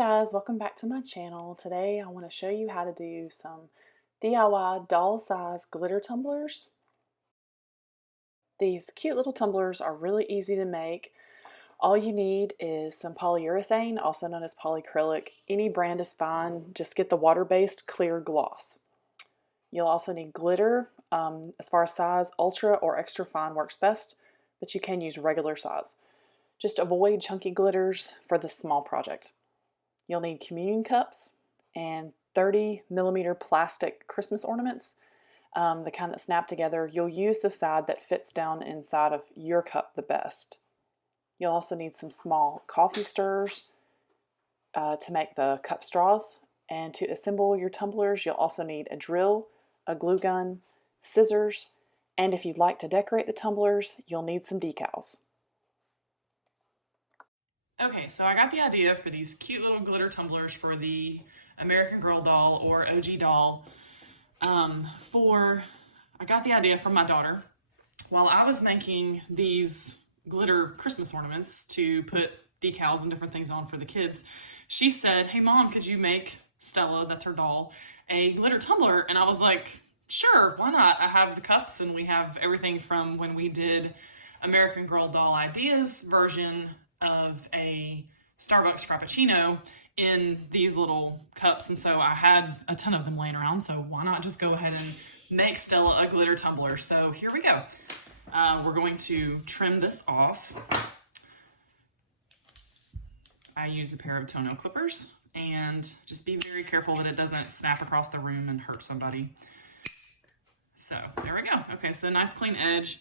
Guys, welcome back to my channel. Today I want to show you how to do some DIY doll size glitter tumblers. These cute little tumblers are really easy to make. All you need is some polyurethane, also known as polyacrylic. Any brand is fine, just get the water-based clear gloss. You'll also need glitter. As far as size, ultra or extra fine works best, but you can use regular size. Just avoid chunky glitters for this small project. You'll need communion cups and 30mm plastic Christmas ornaments, the kind that snap together. You'll use the side that fits down inside of your cup the best. You'll also need some small coffee stirrers to make the cup straws. And to assemble your tumblers, you'll also need a drill, a glue gun, scissors, and if you'd like to decorate the tumblers, you'll need some decals. Okay, so I got the idea for these cute little glitter tumblers for the American Girl doll or OG doll. I got the idea from my daughter while I was making these glitter Christmas ornaments to put decals and different things on for the kids. She said, "Hey Mom, could you make Stella, that's her doll, a glitter tumbler?" And I was like, "Sure, why not? I have the cups and we have everything from when we did American Girl doll ideas version of a Starbucks Frappuccino in these little cups, and so I had a ton of them laying around, so why not just go ahead and make Stella a glitter tumbler?" So here we go. We're going to trim this off. I use a pair of toenail clippers, and just be very careful that it doesn't snap across the room and hurt somebody. So there we go. Okay, so nice clean edge.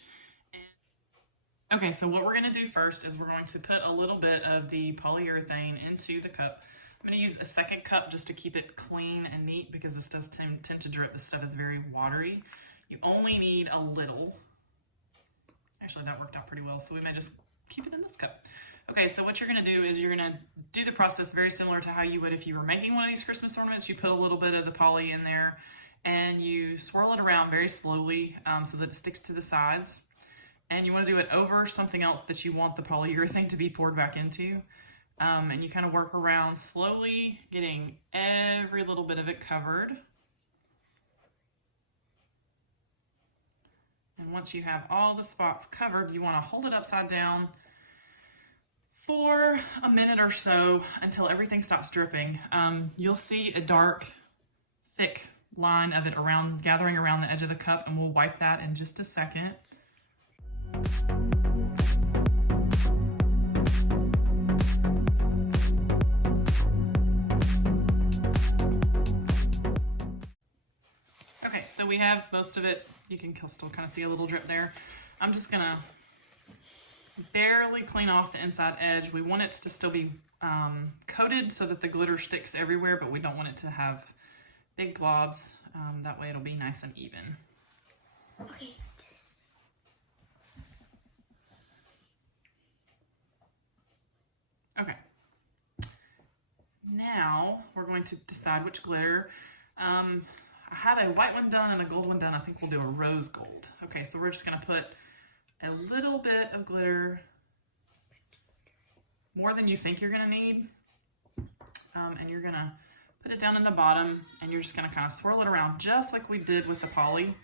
Okay, so what we're going to do first is we're going to put a little bit of the polyurethane into the cup. I'm going to use a second cup just to keep it clean and neat because this does tend to drip. This stuff is very watery. You only need a little. Actually, that worked out pretty well, so we may just keep it in this cup. Okay, so what you're going to do is you're going to do the process very similar to how you would if you were making one of these Christmas ornaments. You put a little bit of the poly in there and you swirl it around very slowly so that it sticks to the sides. And you want to do it over something else that you want the polyurethane to be poured back into. And you kind of work around slowly, getting every little bit of it covered. And once you have all the spots covered, you want to hold it upside down for a minute or so until everything stops dripping. You'll see a dark, thick line of it gathering around the edge of the cup, and we'll wipe that in just a second. Okay, so we have most of it. You can still kind of see a little drip there. I'm just gonna barely clean off the inside edge. We want it to still be coated so that the glitter sticks everywhere, but we don't want it to have big globs. That way it'll be nice and even. Okay. Okay. Now we're going to decide which glitter. I had a white one done and a gold one done. I think we'll do a rose gold. Okay, so we're just gonna put a little bit of glitter, more than you think you're gonna need. And you're gonna put it down in the bottom and you're just gonna kind of swirl it around just like we did with the poly.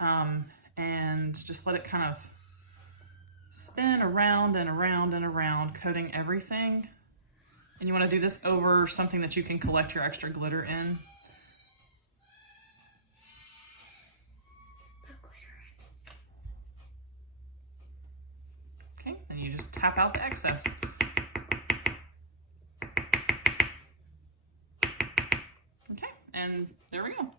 And just let it kind of spin around and around and around, coating everything. And you want to do this over something that you can collect your extra glitter in. Okay, then you just tap out the excess. Okay, and there we go.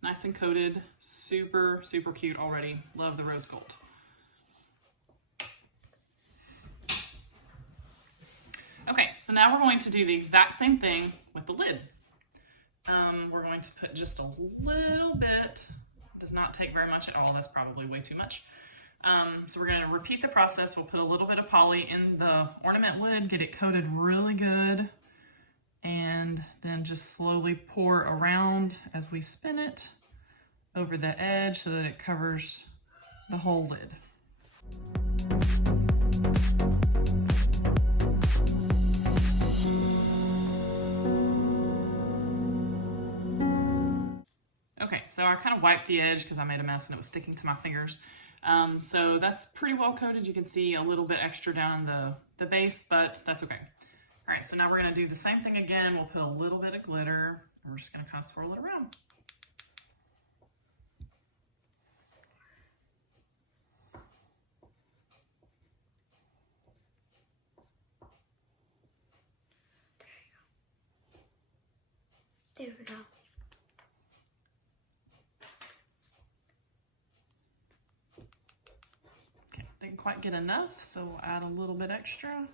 Nice and coated, super, super cute already. Love the rose gold. Okay, so now we're going to do the exact same thing with the lid. We're going to put just a little bit, does not take very much at all, that's probably way too much. So we're going to repeat the process. We'll put a little bit of poly in the ornament lid, get it coated really good, and then just slowly pour around as we spin it over the edge so that it covers the whole lid. so I kind of wiped the edge because I made a mess and it was sticking to my fingers. So that's pretty well coated. You can see a little bit extra down in the base, but that's okay. All right, so now we're gonna do the same thing again. We'll put a little bit of glitter and we're just gonna kind of swirl it around. There we go. Okay, didn't quite get enough, so we'll add a little bit extra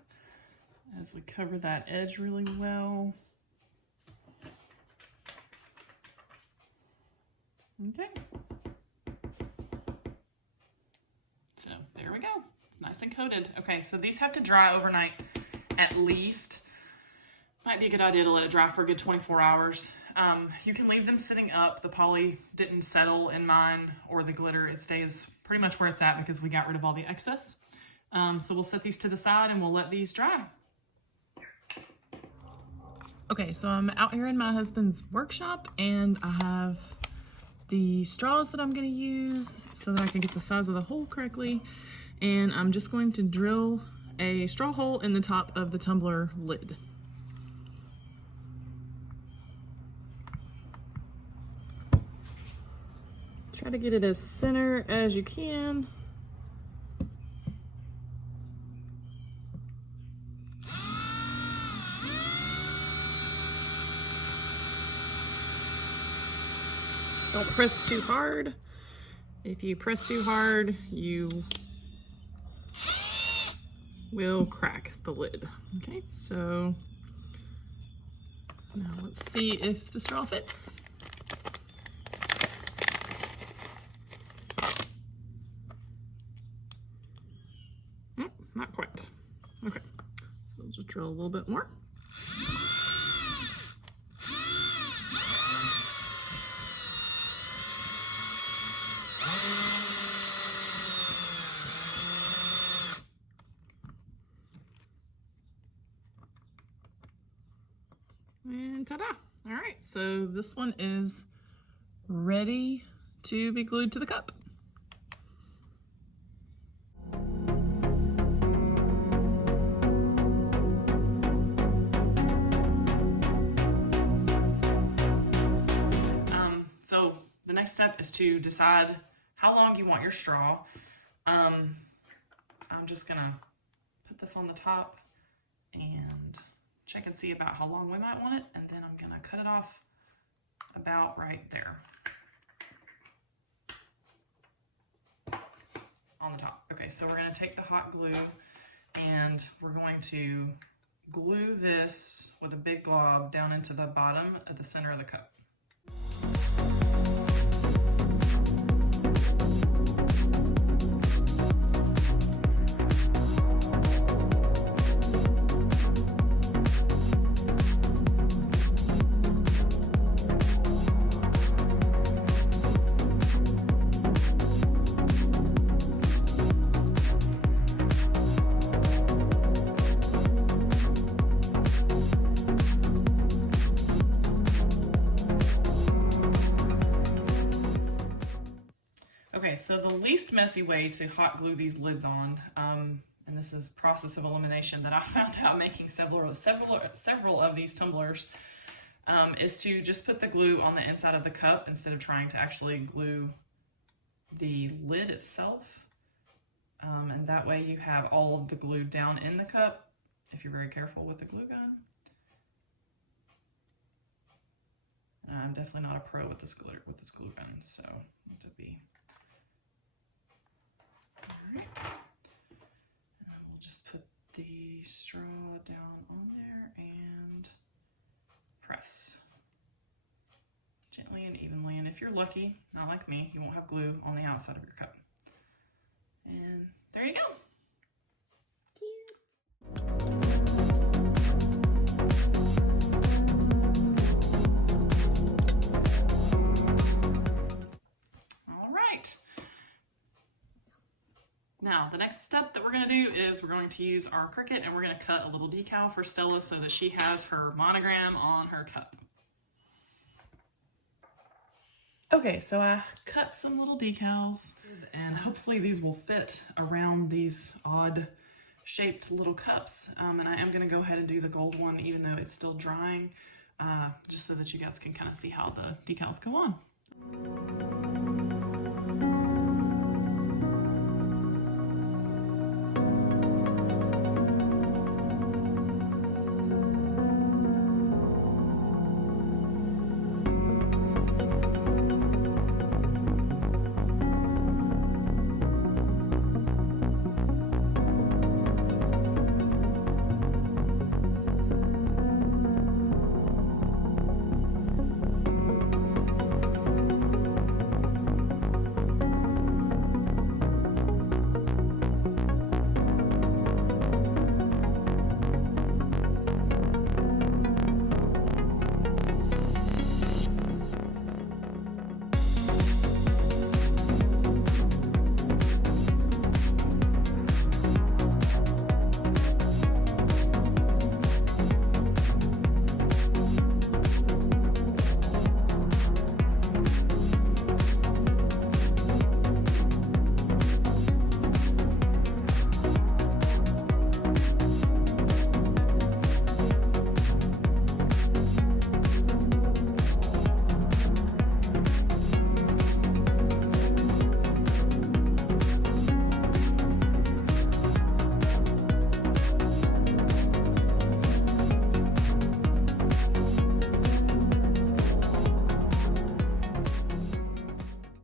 as we cover that edge really well. Okay. So there we go. It's nice and coated. Okay, so these have to dry overnight at least. Might be a good idea to let it dry for a good 24 hours. You can leave them sitting up. The poly didn't settle in mine, or the glitter. It stays pretty much where it's at because we got rid of all the excess. So we'll set these to the side and we'll let these dry. Okay, so I'm out here in my husband's workshop and I have the straws that I'm going to use so that I can get the size of the hole correctly. And I'm just going to drill a straw hole in the top of the tumbler lid. Try to get it as center as you can. Don't press too hard. If you press too hard, you will crack the lid. Okay, so now let's see if the straw fits. Not quite. Okay, so we'll just drill a little bit more. And ta-da! All right, so this one is ready to be glued to the cup. So the next step is to decide how long you want your straw. I'm just gonna put this on the top and check and see about how long we might want it, and then I'm gonna cut it off about right there on the top. Okay, so we're gonna take the hot glue and we're going to glue this with a big glob down into the bottom at the center of the cup. Okay, so the least messy way to hot glue these lids on, and this is process of elimination that I found out making several of these tumblers, is to just put the glue on the inside of the cup instead of trying to actually glue the lid itself. And that way you have all of the glue down in the cup if you're very careful with the glue gun. I'm definitely not a pro with this glue gun, so need to be. Alright, and then we'll just put the straw down on there and press gently and evenly. And if you're lucky, not like me, you won't have glue on the outside of your cup. And there you go. All right. Now, the next step that we're going to do is we're going to use our Cricut and we're going to cut a little decal for Stella so that she has her monogram on her cup. Okay, so I cut some little decals, and hopefully these will fit around these odd shaped little cups. And I am going to go ahead and do the gold one even though it's still drying, just so that you guys can kind of see how the decals go on.